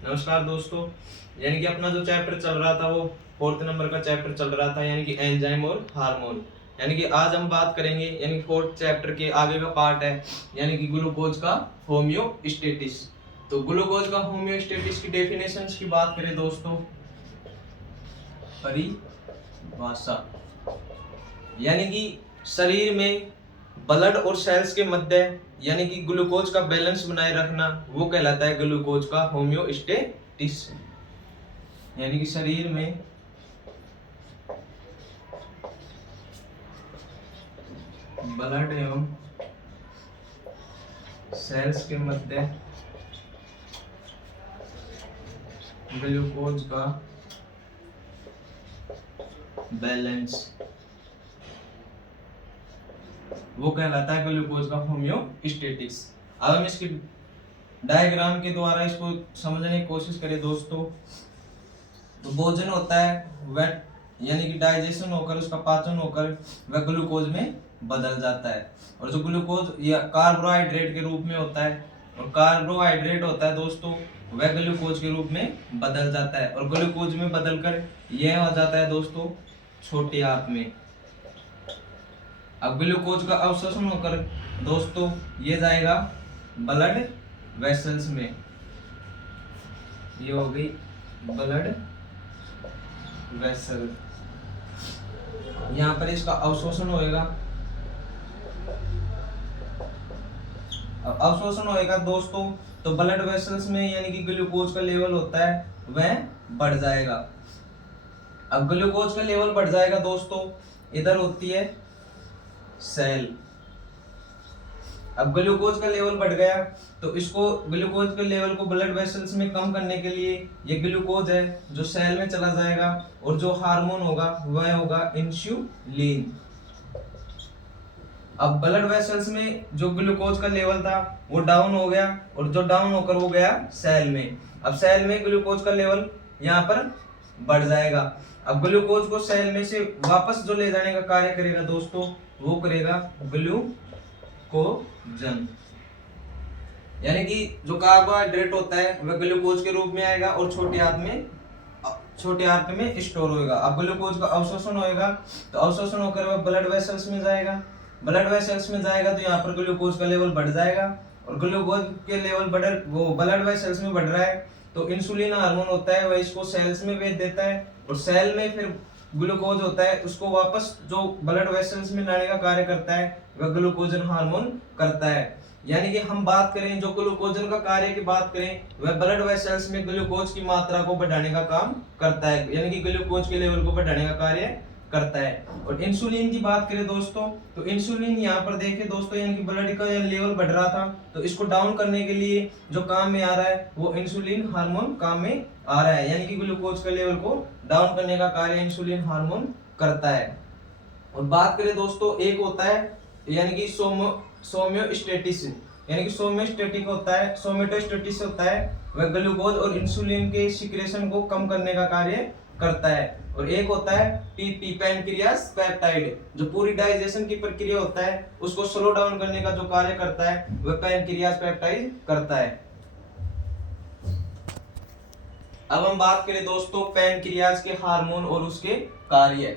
नमस्कार दोस्तों। यानी कि अपना जो चैप्टर चल रहा था वो 4th नंबर का चैप्टर चल रहा था, यानी कि एंजाइम और हार्मोन। यानी कि आज हम बात करेंगे, यानी कि 4th चैप्टर के आगे का पार्ट है, यानी कि ग्लूकोज का होम्योस्टेटिस। तो ग्लूकोज का होम्योस्टेटिस की डेफिनेशंस की बात करें दोस्तों, परिभाषा यानी कि शरीर में ब्लड और सेल्स के मध्य यानी कि ग्लूकोज का बैलेंस बनाए रखना, वो कहलाता है ग्लूकोज का होम्योस्टेटिस। यानी कि शरीर में ब्लड एवं सेल्स के मध्य ग्लूकोज का बैलेंस, वो कहलाता है ग्लूकोज का होम्योस्टेटिक्स। अब हम इसकी डायग्राम के द्वारा इसको समझने की कोशिश करें दोस्तों। तो भोजन होता है वह, यानी कि डाइजेशन होकर उसका पाचन होकर वह ग्लूकोज में बदल जाता है, और जो ग्लूकोज या कार्बोहाइड्रेट के रूप में होता है, और कार्बोहाइड्रेट होता है दोस्तों वह ग्लूकोज के रूप में बदल जाता है, और ग्लूकोज में बदलकर यह हो जाता है दोस्तों छोटे आंत में। अब ग्लूकोज का अवशोषण होकर दोस्तों ये जाएगा ब्लड वेसल्स में, ये हो गई ब्लड वेसल, यहाँ पर इसका अवशोषण होएगा। अब अवशोषण होएगा दोस्तों तो ब्लड वेसल्स में यानी कि ग्लूकोज का लेवल होता है वह बढ़ जाएगा। अब ग्लूकोज का लेवल बढ़ जाएगा दोस्तों, इधर होती है सेल। अब ग्लूकोज का लेवल बढ़ गया तो इसको ग्लूकोज के लेवल को ब्लड वेसल्स में कम करने के लिए ये ग्लूकोज है जो सेल में चला जाएगा, और जो हार्मोन होगा वह होगा इंसुलिन। अब ब्लड वेसल्स में जो ग्लूकोज का लेवल था वो डाउन हो गया, और जो डाउन होकर वो गया सेल में। अब सेल में ग्लूकोज का लेवल यहाँ पर बढ़ जाएगा। अब ग्लूकोज को सेल में से वापस जो ले जाने का कार्य करेगा दोस्तों वो करेगा ग्लूकोजन, यानी कि जो कार्बोहाइड्रेट होता है वह ग्लूकोज के रूप में आएगा और छोटे आंत में स्टोर होएगा। अब ग्लूकोज का अवशोषण होएगा तो अवशोषण होकर वह ब्लड वेसल्स में जाएगा। ब्लड वेसल्स में जाएगा तो यहाँ पर ग्लूकोज का लेवल बढ़ जाएगा, और ग्लूकोज के लेवल वो ब्लड वेसल्स में बढ़ रहा है तो इंसुलिन हार्मोन होता है वह इसको सेल्स में भेज देता है, और सेल में फिर ग्लूकोज होता है उसको वापस जो ब्लड वेसल्स में लाने का कार्य करता है वह ग्लूकोजन हार्मोन करता है। यानी कि हम बात करें जो ग्लूकोजन का कार्य की बात करें वह ब्लड वेसल्स में ग्लूकोज की मात्रा को बढ़ाने का काम करता है, यानी कि ग्लूकोज के लेवल को बढ़ाने का कार्य करता है। और इंसुलिन की बात करें दोस्तों तो इंसुलिन यहाँ पर देखें दोस्तों, यानी कि ब्लड का लेवल बढ़ रहा था तो इसको डाउन करने के लिए जो काम में आ रहा है वो इंसुलिन हार्मोन काम में आ रहा है, यानी कि ग्लूकोज के लेवल को डाउन करने का कार्य इंसुलिन हार्मोन करता है। और बात करें दोस्तों एक होता है यानी कि सोमियोस्टेटिस, यानी कि सोमियोस्टेटिक होता है, सोमेटोस्टेटिस होता है वह ग्लूकोज और इंसुलिन के सिक्रेशन को कम करने का कार्य करता है। और एक होता है पीपी पैनक्रियास पेप्टाइड, जो पूरी डाइजेशन की प्रक्रिया होता है उसको स्लो डाउन करने का जो कार्य करता है वह पैनक्रियास पेप्टाइड करता है। अब हम बात करें दोस्तों पैनक्रियाज के हार्मोन और उसके कार्य।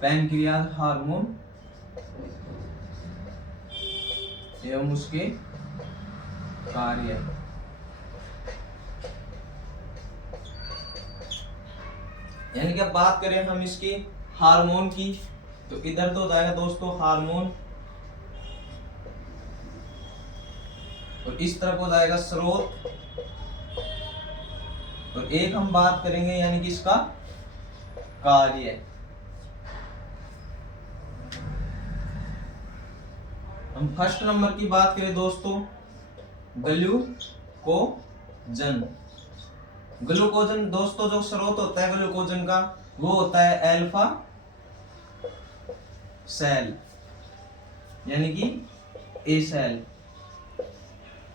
पैनक्रियाज हार्मोन एवं उसके कार्य। यानी कि अब बात करें हम इसकी हार्मोन की तो इधर तो जाएगा दोस्तों हार्मोन, और इस तरफ हो जाएगा स्रोत, और एक हम बात करेंगे यानी कि इसका कार्य। हम फर्स्ट नंबर की बात करें दोस्तों ग्लूकोजन। ग्लूकोजन दोस्तों जो स्रोत होता है ग्लूकोजन का वो होता है अल्फा सेल, यानी कि ए सेल।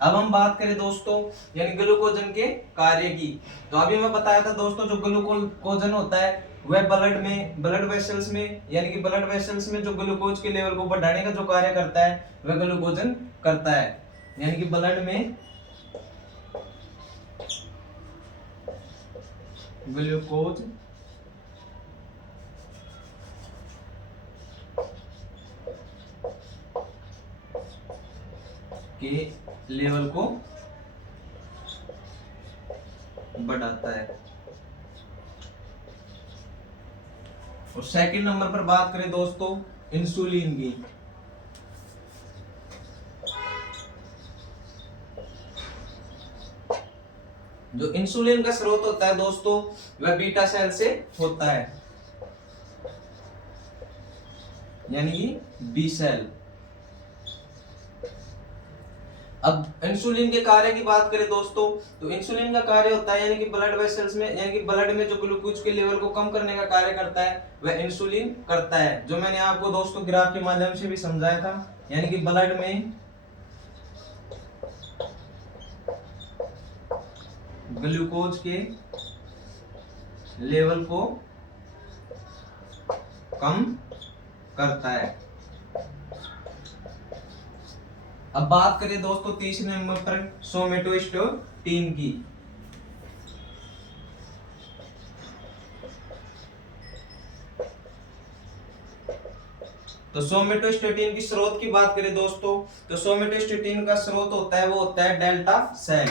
अब हम बात करें दोस्तों यानी ग्लूकोजन के कार्य की, तो अभी मैं बताया था दोस्तों जो ग्लूकोजन होता है वह ब्लड वेसल्स में यानी कि ब्लड वेसल्स में जो ग्लूकोज के लेवल को बढ़ाने का जो कार्य करता है वह ग्लूकोजन करता है। यानी कि ब्लड में ग्लूकोज के लेवल को बढ़ाता है। और सेकंड नंबर पर बात करें दोस्तों इंसुलिन की। जो इंसुलिन का स्रोत होता है दोस्तों वह बीटा सेल से होता है, यानी कि बी सेल। अब इंसुलिन के कार्य की बात करें दोस्तों तो इंसुलिन का कार्य होता है यानी कि ब्लड वेसल्स में यानी कि ब्लड में जो ग्लूकोज के लेवल को कम करने का कार्य करता है वह इंसुलिन करता है, जो मैंने आपको दोस्तों ग्राफ के माध्यम से भी समझाया था। यानी कि ब्लड में ग्लूकोज के लेवल को कम करता है। अब बात करें दोस्तों तीसरे नंबर पर सोमेटोस्टेटिन की। तो सोमेटोस्टेटिन की स्रोत की बात करें दोस्तों तो सोमेटोस्टेटिन का स्रोत होता है वो होता है डेल्टा सेल,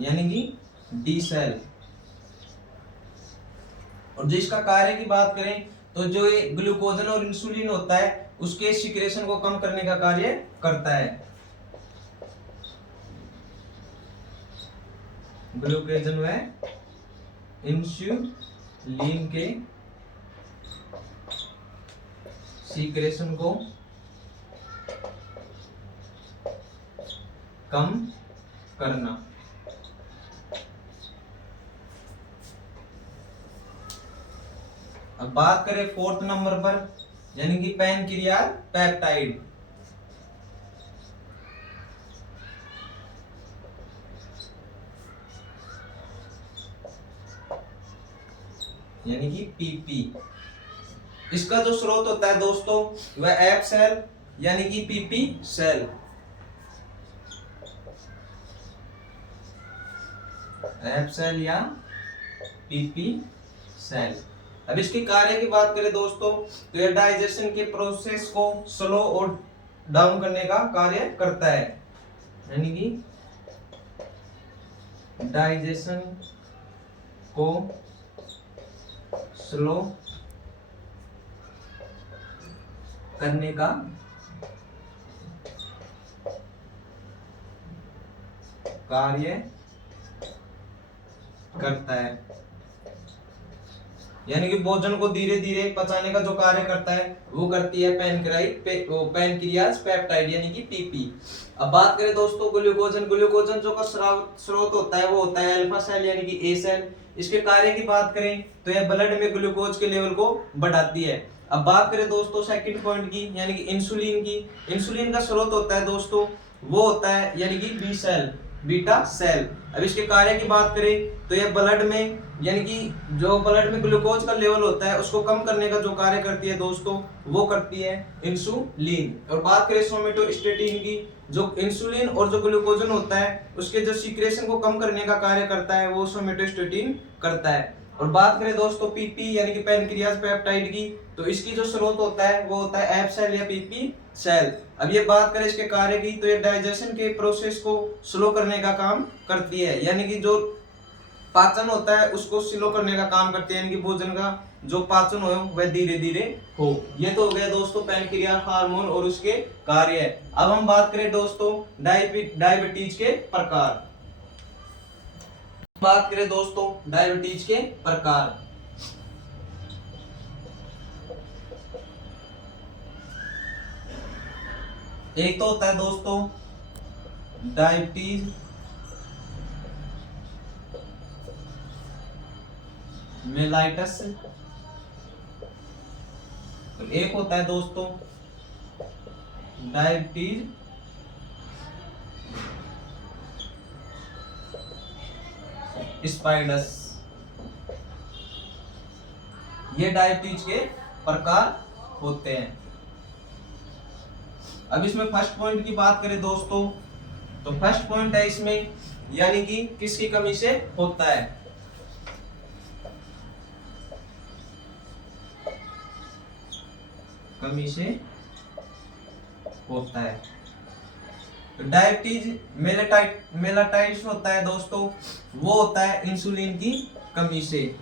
यानी कि डी सेल। और जिसका कार्य की बात करें तो जो ये ग्लूकोजन और इंसुलिन होता है उसके सिक्रेशन को कम करने का कार्य करता है। ग्लूकोजन व इंसुलिन के सिक्रेशन को कम करना। अब बात करें फोर्थ नंबर पर यानी कि पैनक्रियाज पेप्टाइड। यानी कि पीपी। इसका जो स्रोत होता है दोस्तों वह एफ सेल यानी कि पीपी सेल। एफ सेल या पीपी सेल। अब इसके कार्य की बात करें दोस्तों तो यह डाइजेशन के प्रोसेस को स्लो और डाउन करने का कार्य करता है, यानी कि डाइजेशन को स्लो करने का कार्य करता है। यानी कि भोजन को धीरे धीरे पचाने का जो कार्य करता है वो करती है पैनक्रियाज पेप्टाइड यानी कि पीपी। अब बात करें दोस्तों ग्लूकोजन जो का स्रोत होता है वो होता है अल्फा सेल यानी कि ए सेल। इसके कार्य की बात करें तो यह ब्लड में ग्लूकोज के लेवल को बढ़ाती है। अब बात करें दोस्तों सेकंड पॉइंट की यानी कि इंसुलिन की। इंसुलिन का स्रोत होता है दोस्तों वो होता है यानी कि बी सेल बीटा सेल। अब इसके कार्य की बात करें तो यह ब्लड में यानी कि जो ब्लड में ग्लूकोज का लेवल होता है उसको कम करने का जो कार्य करती है दोस्तों वो करती है इंसुलिन। और बात करें सोमेटोस्टेटिन की, जो इंसुलिन और जो ग्लूकोजन होता है उसके जो सीक्रेशन को कम करने का कार्य करता है वो सोमेटोस्टेटिन करता है। और बात करें दोस्तों पीपी यानी कि पैनक्रियाज पेप्टाइड की, तो इसकी जो स्रोत होता है वो होता है एफ सेल या पीपी सेल। अब ये बात करें इसके कार्य की तो ये डाइजेशन के प्रोसेस को स्लो करने का काम करती है, यानी कि जो पाचन होता है उसको स्लो करने का काम करती है, यानी कि भोजन का जो पाचन हो वह धीरे धीरे हो। ये तो हो गया दोस्तों पैनक्रियाज हार्मोन और उसके कार्य। अब हम बात करें दोस्तों डायबिटीज के प्रकार। बात करें दोस्तों डायबिटीज के प्रकार। एक तो होता है दोस्तों डायबिटीज मेलाइटस, और एक होता है दोस्तों डायबिटीज स्पाइडस। ये डायबिटीज के प्रकार होते हैं। अब इसमें फर्स्ट पॉइंट की बात करें दोस्तों, तो फर्स्ट पॉइंट है इसमें, यानी कि किसकी कमी से होता है। कमी से होता है। तो डायबिटीज मेलाटाइटिस होता है दोस्तों, वो होता है इंसुलिन की कमी से।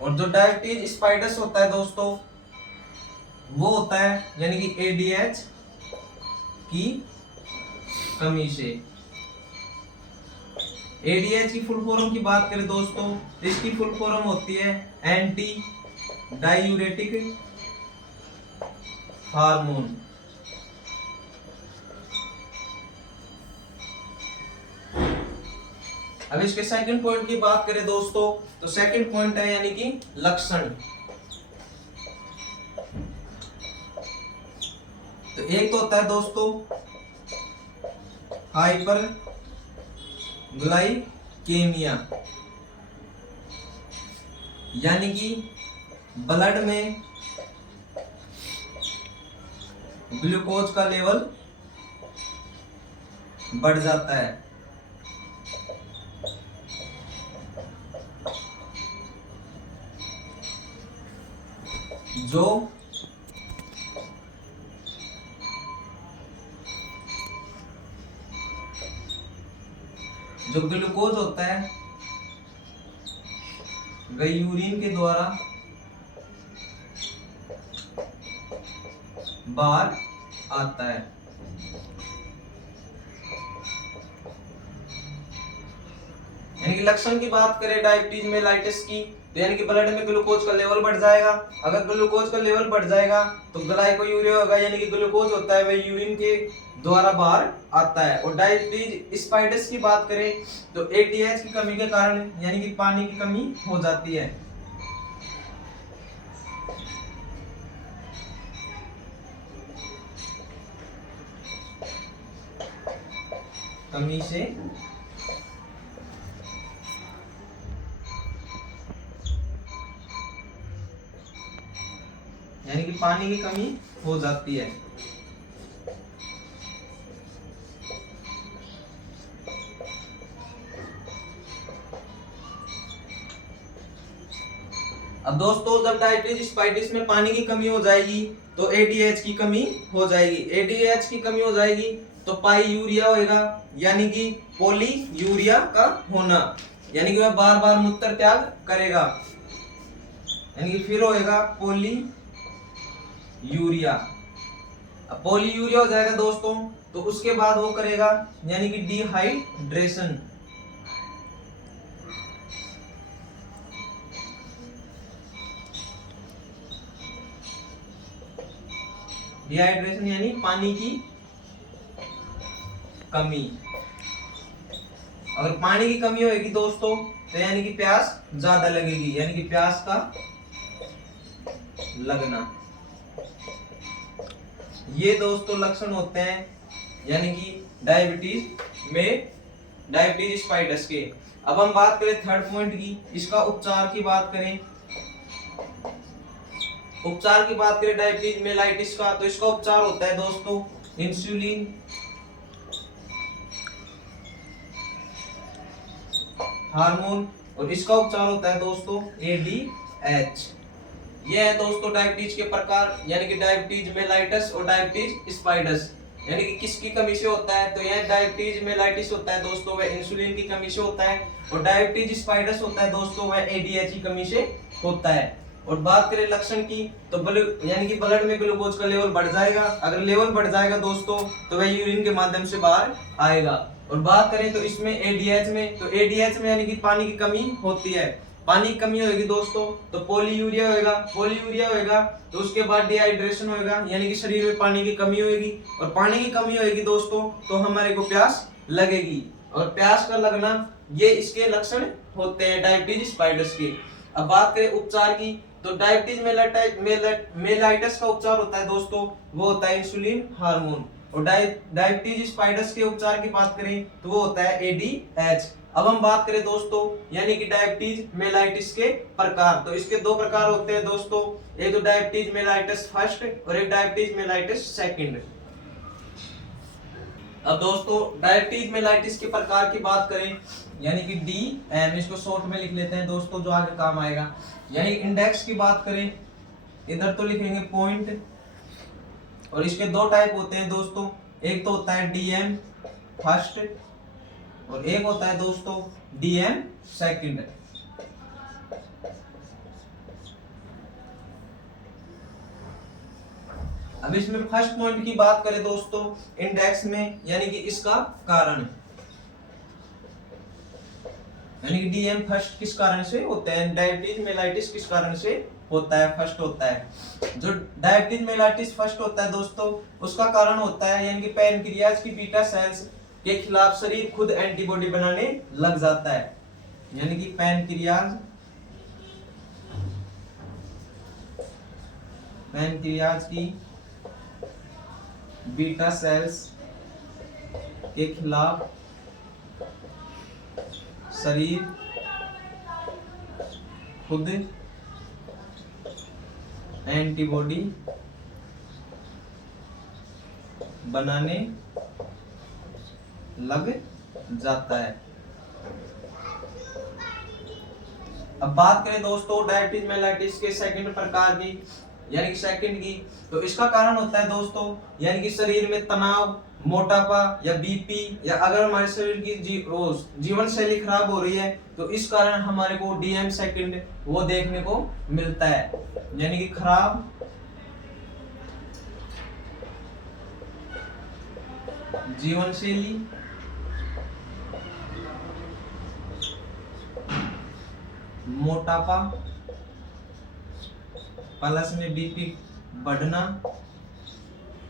और जो डायबिटीज स्पाइडस होता है दोस्तों, वो होता है यानी कि एडीएच की कमी से। एडीएच की फुल फॉर्म की बात करें दोस्तों, इसकी फुल फॉर्म होती है एंटी डायूरेटिक हार्मोन। अब इसके सेकंड पॉइंट की बात करें दोस्तों, तो सेकंड पॉइंट है यानी कि लक्षण। तो एक तो होता है दोस्तों हाइपर ग्लाइकेमिया, यानी कि ब्लड में ग्लूकोज का लेवल बढ़ जाता है। जो ग्लूकोज होता है वह यूरिन के द्वारा बाहर आता है। यानी कि लक्षण की बात करें डायबिटीज मेलाइटिस की, तो यानी कि ब्लड में ग्लूकोज का लेवल बढ़ जाएगा। अगर ग्लूकोज का लेवल बढ़ जाएगा तो ग्लाइकोयूरिया होगा, यानी कि ग्लूकोज होता है वह यूरिन के द्वारा बाहर आता है। और डायबिटीज स्पाइडस की बात करें तो एटीएच की कमी के कारण यानी कि पानी की कमी हो जाती है। कमी से यानी कि पानी की कमी हो जाती है। अब दोस्तों जब डायबिटीज स्पाइटिस में पानी की कमी हो जाएगी तो एडीएच की कमी हो जाएगी। एडीएच की कमी हो जाएगी तो पाईयूरिया होएगा, यानी कि पॉलीयूरिया का होना, यानी कि वह बार बार मूत्र त्याग करेगा, यानी कि फिर होएगा पॉलीयूरिया। अब पॉलीयूरिया हो जाएगा दोस्तों तो उसके बाद वो करेगा यानी कि डिहाइड्रेशन। डिहाइड्रेशन यानी पानी की कमी। अगर पानी की कमी होगी दोस्तों तो यानी कि प्यास ज्यादा लगेगी, यानी कि प्यास का लगना। ये दोस्तों लक्षण होते हैं यानी कि डायबिटीज स्पाइडस के। अब हम बात करें थर्ड पॉइंट की, इसका उपचार की बात करें। उपचार की बात करें डायबिटीज मेलाइटिस का, तो इसका उपचार होता है दोस्तों इंसुलिन हार्मोन, और इसका उपचार होता है दोस्तों एडीएच। ये है दोस्तों डायबिटीज के प्रकार, यानी कि डायबिटीज मेलाइटिस और डायबिटीज स्पाइडस। यानी कि किसकी कमी से होता है, तो यह डायबिटीज मेलाइटिस होता है दोस्तों वह इंसुलिन की कमी से होता है, और डायबिटीज स्पाइडस होता है दोस्तों वह एडीएच की कमी से होता है। और बात करें लक्षण की तो यानी कि ब्लड में ग्लूकोज का लेवल बढ़ जाएगा। अगर लेवल बढ़ जाएगा दोस्तों तो वह यूरिन के माध्यम से बाहर आएगा। और बात करें तो इसमें एडीएच में, तो एडीएच में यानी कि पानी की कमी होती है। पानी की कमी होगी दोस्तों तो पॉलीयूरिया होएगा, पॉलीयूरिया होएगा तो उसके बाद डिहाइड्रेशन होएगा, यानी कि शरीर में पानी की कमी होगी। और पानी की कमी होगी दोस्तों तो हमारे को प्यास लगेगी, और प्यास का लगना ये इसके लक्षण होते हैं डायबिटीज स्पाइडस के। अब बात करें उपचार की तो डायबिटीज मेलाइटिस का उपचार होता है दोस्तों वो होता है इंसुलिन हार्मोन। और डायबिटीज स्पाइडस के उपचार की बात करें तो वो होता है ADH। अब हम बात करें दोस्तों यानी कि डायबिटीज मेलाइटिस के प्रकार, तो इसके दो प्रकार होते हैं दोस्तों, एक तो डायबिटीज मेलाइटिस फर्स्ट और एक डायबिटीज मेलाइटिस सेकंड। अब दोस्तों डायबिटीज मेलाइटिस के प्रकार की बात करें यानी कि DM, इसको शॉर्ट में लिख लेते हैं दोस्तों जो आगे काम आएगा। यानी इंडेक्स की बात करें इधर तो लिखेंगे पॉइंट, और इसके दो टाइप होते हैं दोस्तों, एक तो होता है DM फर्स्ट और एक होता है दोस्तों DM सेकंड। अब इसमें फर्स्ट पॉइंट की बात करें दोस्तों इंडेक्स में यानी कि इसका कारण, यानी कि DM फर्स्ट किस कारण से होता है, डायबिटीज मेलाइटिस किस कारण से होता है, फर्स्ट होता है। जो डायबिटीज मेलाइटिस फर्स्ट होता है दोस्तों उसका कारण होता है यानी कि पैनक्रियाज की बीटा सेल्स के खिलाफ शरीर खुद एंटीबॉडी बनाने लग जाता है, यानी कि पैनक्रियाज की बीटा सेल्स के खिलाफ शरीर खुद एंटीबॉडी बनाने लग जाता है। अब बात करें दोस्तों डायबिटीज मेलाइटिस के सेकंड प्रकार की यानी कि सेकंड की, तो इसका कारण होता है दोस्तों यानी कि शरीर में तनाव, मोटापा या BP, या अगर हमारे शरीर की जीवन शैली खराब हो रही है तो इस कारण हमारे को DM सेकंड वो देखने को मिलता है, यानी कि खराब जीवन शैली, मोटापा प्लस में BP बढ़ना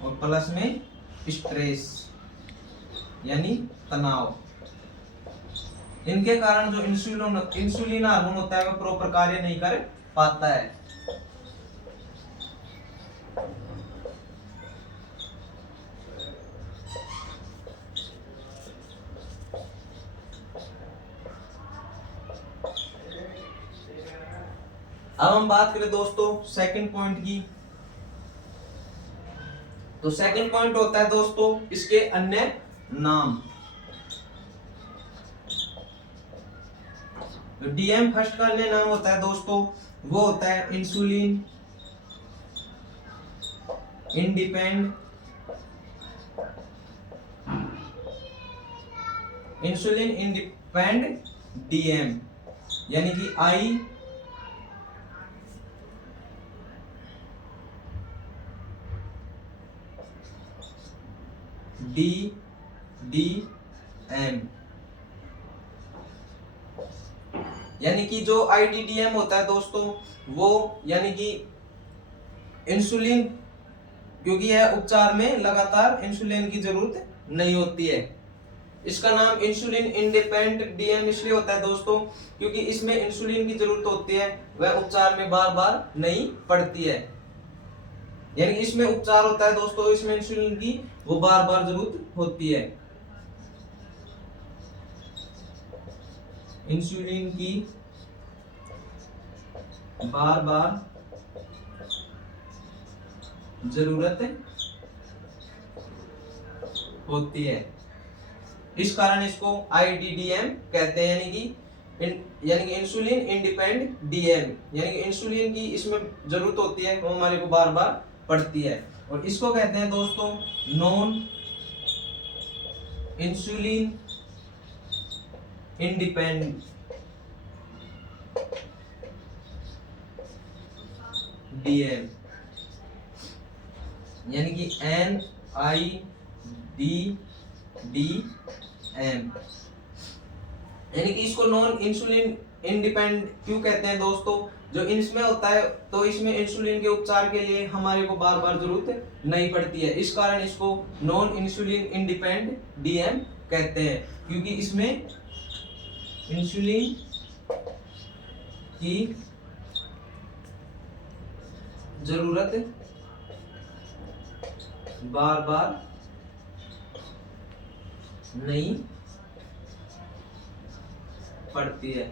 और प्लस में स्ट्रेस यानी तनाव, इनके कारण जो इंसुलिन हार्मोन होता है वो प्रॉपर कार्य नहीं कर पाता है। अब हम बात करें दोस्तों सेकंड पॉइंट की, तो सेकंड पॉइंट होता है दोस्तों इसके अन्य नाम। तो DM फर्स्ट का अन्य नाम होता है दोस्तों वो होता है इंसुलिन इंडिपेंडेंट DM, यानी कि IDDM, यानी कि जो IDDM होता है दोस्तों वो यानी कि इंसुलिन, क्योंकि यह उपचार में लगातार इंसुलिन की जरूरत नहीं होती है। इसका नाम इंसुलिन इंडिपेंडेंट DM इसलिए होता है दोस्तों क्योंकि इसमें इंसुलिन की जरूरत होती है, वह उपचार में बार बार नहीं पड़ती है, यानी इसमें उपचार होता है दोस्तों इसमें इंसुलिन की वो बार बार जरूरत होती है, इंसुलिन की बार बार जरूरत होती है, इस कारण इसको IDDM कहते हैं, यानी कि इंसुलिन इंडिपेंडेंट DM, यानी कि इंसुलिन की इसमें जरूरत होती है वो हमारे को बार बार पड़ती है, और इसको कहते हैं दोस्तों नॉन इंसुलिन इंडिपेंडेंट DM, यानी कि NIDDM, यानी कि इसको नॉन इंसुलिन इंडिपेंडेंट क्यों कहते हैं दोस्तों, जो इसमें होता है तो इसमें इंसुलिन के उपचार के लिए हमारे को बार बार जरूरत नहीं पड़ती है, इस कारण इसको नॉन इंसुलिन इंडिपेंडेंट DM कहते हैं, क्योंकि इसमें इंसुलिन की जरूरत बार बार नहीं पड़ती है।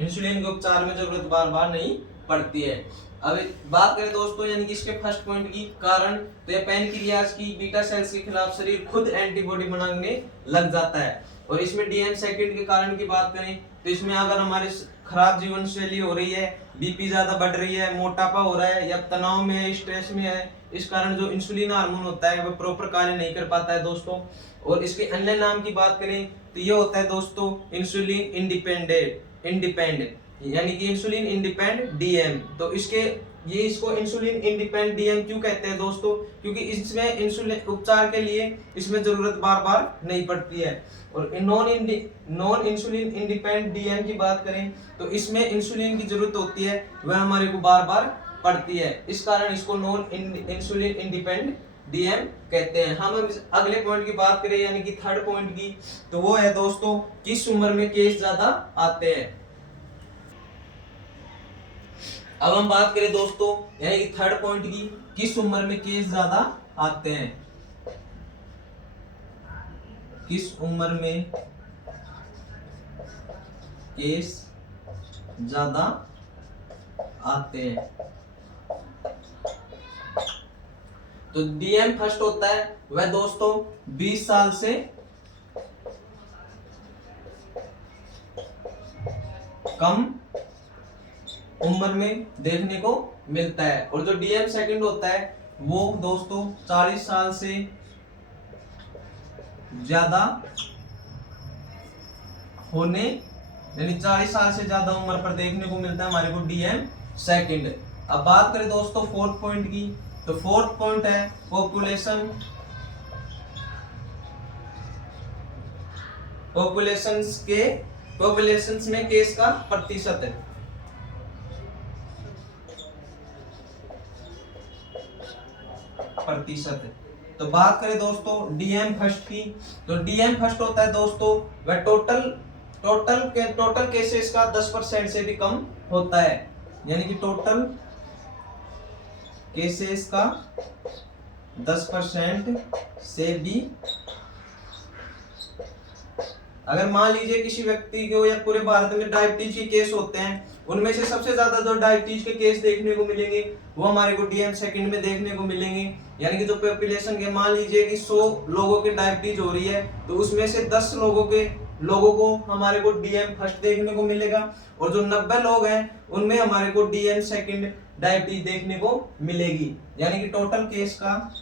इंसुलिन के उपचार में जरूरत बार बार नहीं पड़ती है। अब बात करें दोस्तों यानी कि इसके फर्स्ट पॉइंट की कारण, तो ये पैनक्रियाज की बीटा सेल्स के खिलाफ शरीर खुद एंटीबॉडी बनाने लग जाता है। और इसमें डीएम सेकंड के कारण की बात करें तो इसमें अगर हमारे खराब जीवन शैली हो रही है, बीपी ज्यादा बढ़ रही है, मोटापा हो रहा है, या तनाव में है, स्ट्रेस में है, इस कारण जो इंसुलिन हार्मोन होता है वह प्रॉपर कार्य नहीं कर पाता है दोस्तों। और इसके अन्य नाम की बात करें तो ये होता है दोस्तों इंसुलिन इंडिपेंडेंट यानी कि इंसुलिन इंडिपेंडेंट डीएम। तो इसको इंसुलिन इंडिपेंडेंट डीएम क्यों कहते हैं दोस्तों? क्योंकि इसमें इंसुलिन उपचार के लिए इसमें जरूरत बार बार नहीं पड़ती है। और नॉन इंसुलिन इंडिपेंडेंट डीएम की बात करें तो इसमें इंसुलिन की जरूरत होती है, वह हमारे को बार बार पड़ती है, इस कारण इसको नॉन इंसुलिन इंडिपेंडेंट डीएम कहते हैं। हम अगले पॉइंट की बात करें यानी कि थर्ड पॉइंट की, तो वो है दोस्तों किस उम्र में केस ज्यादा आते हैं। अब हम बात करें दोस्तों यानी कि थर्ड पॉइंट की, किस उम्र में केस ज्यादा आते हैं। किस उम्र में केस ज्यादा आते हैं? तो डीएम फर्स्ट होता है वह दोस्तों 20 साल से कम उम्र में देखने को मिलता है। और जो डीएम सेकंड होता है वो दोस्तों 40 साल से ज्यादा होने यानी 40 साल से ज्यादा उम्र पर देखने को मिलता है हमारे को डीएम सेकंड। अब बात करें दोस्तों फोर्थ पॉइंट की, तो फोर्थ पॉइंट है पॉपुलेशंस में केस का प्रतिशत है। तो बात करें दोस्तों डीएम फर्स्ट की, तो डीएम फर्स्ट होता है दोस्तों वह टोटल केसेस का 10% से भी कम होता है, यानी कि टोटल केसेस का 10% से भी। अगर मान लीजिए किसी व्यक्ति को या पूरे भारत में डायबिटीज के केस होते हैं, उनमें से सबसे ज्यादा जो डायबिटीज के केस देखने को मिलेंगे वो हमारे को डीएम सेकंड में देखने को मिलेंगे। यानी कि जो पॉपुलेशन के मान लीजिए कि 100 लोगों के डायबिटीज हो रही है तो उसमें से 10 लोगों को हमारे को डीएम फर्स्ट देखने को मिलेगा, और जो 90 लोग हैं उनमें हमारे को डीएम सेकंड डायबिटीज देखने को मिलेगी। यानी कि टोटल केस का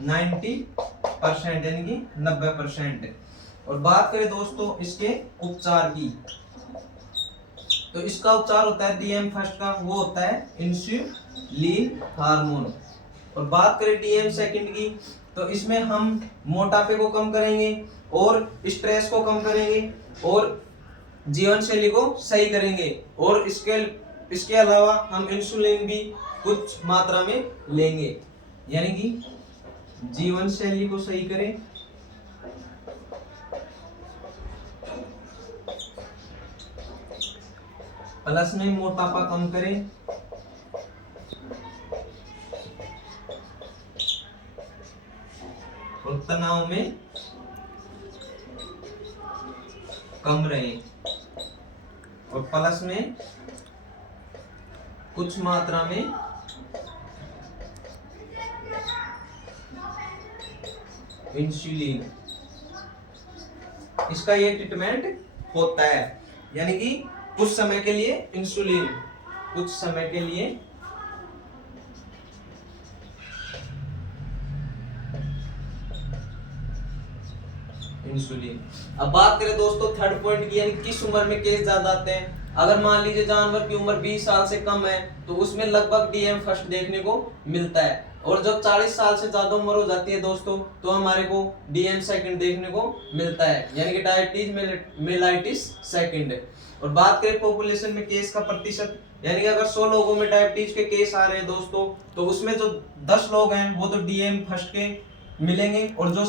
90% यानी कि 90%। और बात करें दोस्तों इसके उपचार की, तो इसका उपचार होता है डीएम फर्स्ट का वो होता है इंसुलिन हार्मोन। और बात करें डीएम सेकंड की, तो इसमें हम मोटापे को कम करेंगे और स्ट्रेस को कम करेंगे और जीवन शैली को सही करेंगे, और इसके अलावा हम इंसुलिन भी कुछ मात्रा में लेंगे, यानी कि जीवन शैली को सही करें प्लस में मोटापा कम करें और तनाव में कम रहे, और प्लस में कुछ मात्रा में इंसुलिन, इसका ये ट्रीटमेंट होता है। यानी कि कुछ समय के लिए इंसुलिन, कुछ समय के लिए इंसुलिन। अब बात करें दोस्तों थर्ड पॉइंट की, यानी किस उम्र में केस ज्यादा आते हैं। अगर मान लीजिए जानवर की उम्र 20 साल से कम है तो उसमें लगभग डीएम फर्स्ट देखने को मिलता है, और जब 40 साल से ज्यादा उम्र हो जाती है दोस्तों तो हमारे को डीएम सेकंड देखने को मिलता है, यानी कि डायबिटीज मेलाइटिस सेकंड। और बात करें पॉपुलेशन में केस का प्रतिशत, यानी कि अगर 100 लोगों में डायबिटीज के केस आ रहे हैं दोस्तों तो उसमें जो 10 लोग हैं वो तो डीएम फर्स्ट के मिलेंगे। और जो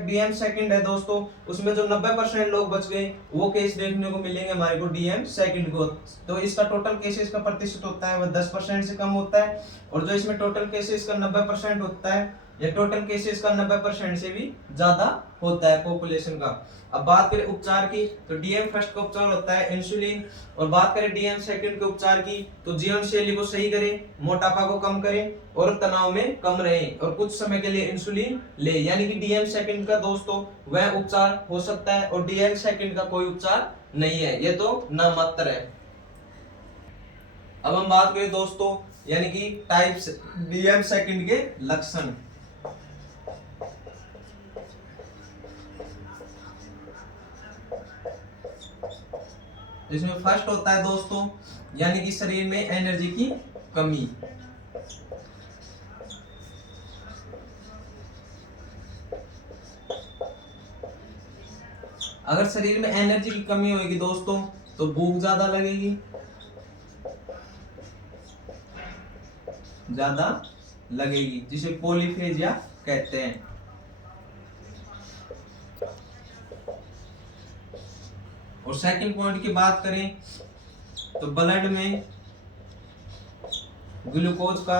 डीएम सेकंड है दोस्तों, उसमें जो 90% लोग बच गए वो केस देखने को मिलेंगे हमारे को डीएम सेकंड को। तो इसका टोटल केसेस का प्रतिशत होता है वह 10% से कम होता है। और जो इसमें टोटल केसेस का 90% होता है, या टोटल केसेस का 90% से भी ज्यादा होता है पॉपुलेशन का। अब बात करें उपचार की, तो डीएम फर्स्ट का उपचार होता है इंसुलिन। और बात करें डीएम सेकंड के उपचार की, तो जीवन शैली को सही करें, मोटापा को कम करें और तनाव में कम रहें और कुछ समय के लिए इंसुलिन ले। यानी कि डीएम सेकंड का दोस्तों वह उपचार हो सकता है और डीएम सेकंड का कोई उपचार नहीं है, ये तो नामात्र है। अब हम बात करें दोस्तों यानी कि टाइप्स डीएम सेकंड के लक्षण। इसमें फर्स्ट होता है दोस्तों यानी कि शरीर में एनर्जी की कमी। अगर शरीर में एनर्जी की कमी होगी दोस्तों तो भूख ज्यादा लगेगी, जिसे पॉलीफेजिया कहते हैं। और सेकंड पॉइंट की बात करें तो ब्लड में ग्लूकोज का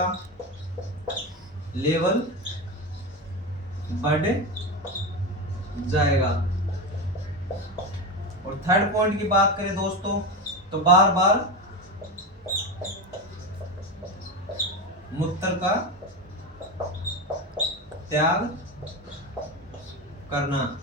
लेवल बढ़ जाएगा। और थर्ड पॉइंट की बात करें दोस्तों तो बार बार मूत्र का त्याग करना।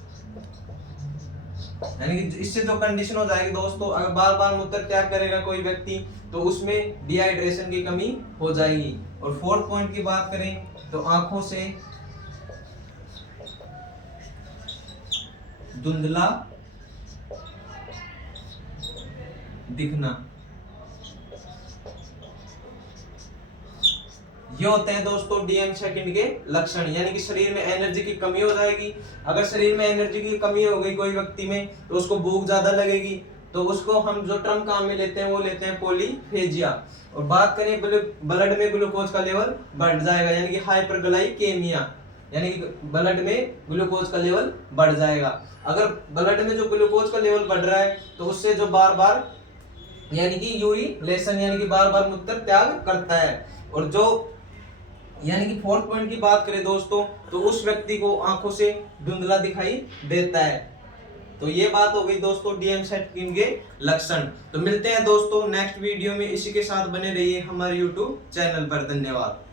यानी कि इससे जो कंडीशन हो जाएगी दोस्तों, अगर बार बार मूत्र त्याग करेगा कोई व्यक्ति तो उसमें डिहाइड्रेशन की कमी हो जाएगी। और फोर्थ पॉइंट की बात करें तो आंखों से धुंधला दिखना। ये होते हैं दोस्तों डीएम सेकंड के लक्षण। यानी कि शरीर में एनर्जी की कमी हो जाएगी। अगर शरीर में एनर्जी की कमी हो गई कोई व्यक्ति में तो उसको भूख ज्यादा लगेगी, तो उसको हम जो टर्म काम में लेते हैं वो लेते हैं पॉलीफेजिया। और बात करें ब्लड में ग्लूकोज का लेवल बढ़ जाएगा यानी कि हाइपरग्लाइकेमिया, यानी कि ब्लड में ग्लूकोज का लेवल बढ़ जाएगा। अगर ब्लड में जो ग्लूकोज का लेवल बढ़ रहा है तो उससे जो बार बार यानी कि यूरिलेशन यानी कि बार बार मूत्र त्याग करता है। और जो यानी कि फोर्थ पॉइंट की बात करें दोस्तों तो उस व्यक्ति को आंखों से धुंधला दिखाई देता है। तो ये बात हो गई दोस्तों डीएम सेकंड के लक्षण। तो मिलते हैं दोस्तों नेक्स्ट वीडियो में, इसी के साथ बने रहिए हमारे यूट्यूब चैनल पर। धन्यवाद।